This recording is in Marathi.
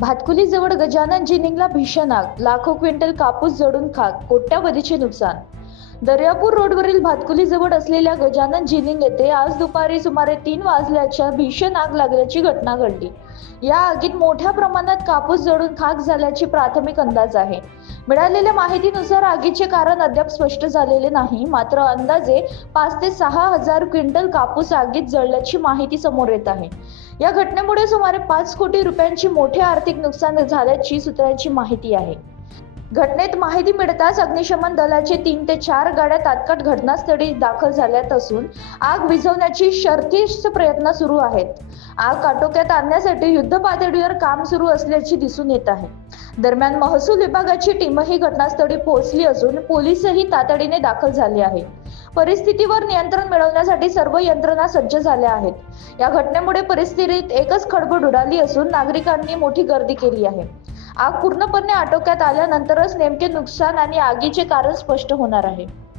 भातकुलीजवळ गजानन जिनिंगला भीषण आग, लाखो क्विंटल कापूस जळून खाक, कोट्यावधीचे नुकसान. दर्यापूर रोडवरील भातकुलीजवळ असलेल्या गजानन जिनिंग येथे आज दुपारी सुमारे 3 वाजल्याच्या भीषण आग लागल्याची घटना घडली. या आगीत मोठ्या प्रमाणात कापूस जळून खाक झाल्याची प्राथमिक अंदाज आहे. मिळालेल्या माहितीनुसार आगीचे कारण अद्याप स्पष्ट झालेले नाही, मात्र अंदाजे 5 ते 6 हजार क्विंटल कापूस आगीत जळल्याची माहिती समोर येत आहे. या घटनेमुळे सुमारे 5 कोटी रुपयांची मोठे आर्थिक नुकसान झाल्याची सूत्रांची माहिती आहे. घटनेत माहिती मिळताच अग्निशमन दलाचे 3 ते 4 गाड्या तात्काळ घटनास्थळी दाखल झाल्यात असून आग विझवण्याची शर्थीचे प्रयत्न सुरू आहेत. आग आटोक्यात आणण्यासाठी युद्धपातळीवर काम सुरू असल्याचे दिसून येत आहे. दरम्यान महसूल विभागाची टीमही घटनास्थळी पोहोचली असून पोलीसही तातडीने दाखल झाले आहे. परिस्थितीवर नियंत्रण मिळवण्यासाठी सर्व यंत्रणा सज्ज झाल्या आहेत. या घटनेमुळे परिस्थितीत एकच खळबळ उडाली असून नागरिकांनी मोठी गर्दी केली आहे. आग पूर्णपणे आटोक्यात आल्यानंतरच नेमके नुकसान आणि आगीचे कारण स्पष्ट होणार आहे.